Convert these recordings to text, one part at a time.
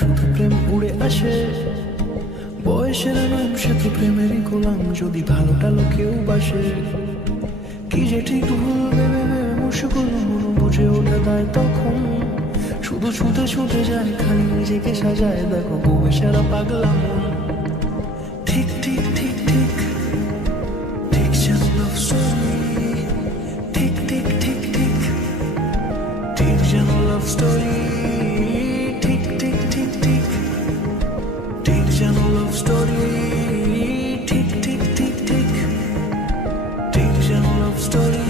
শুধু প্রেম উড়ে আসে। বয়সের নাম সে তো প্রেমেরই গোলাম, যদি ভালোটা লোকেও বাসে। কি যে ঠিক ভুল ভেবে ভেবে মুশকুল, মন বুঝে ওঠে তাই তখন শুধু ছুটে ছুটে যায়, খালি নিজেকে সাজায়। দেখো বউয়ে সারা পাগলা মন। ঠিক ঠিক ঠিক ঠিক ঠিক যেন লাভ স্টোরি। ঠিক ঠিক ঠিক ঠিক ঠিক যেন লাভ স্টোরি। ঠিক ঠিক ঠিক ঠিক ঠিক যেন লাভ স্টোরি। ঠিক ঠিক ঠিক ঠিক ঠিক যেন লাভ স্টোরি।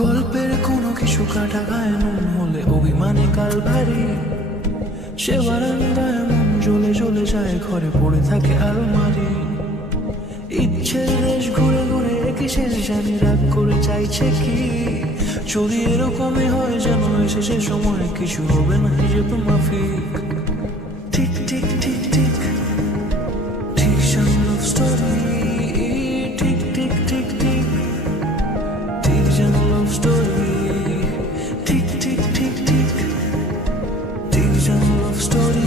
গল্পের কোনো কিছু কাটা গায়ে নুন হলে অভিমানে কাল ভারী। সে বারান্দায় মন জ্বলে জ্বলে যায়, ঘরে পড়ে থাকে আলমারি। ইচ্ছের দেশ ঘুরে ঘুরে একই শেষ জানি, রাগ করে চাইছে কি। যদি এরকমই হয় যেন এসেছে সময়, কিছু হবে না যেহেতু মাফিক। ঠিক ঠিক ঠিক ঠিক ঠিক যেন লাভ স্টোরি। ঠিক ঠিক ঠিক ঠিক ঠিক যেন লাভ স্টোরি। ঠিক ঠিক ঠিক ঠিক ঠিক যেন লাভ স্টোরি।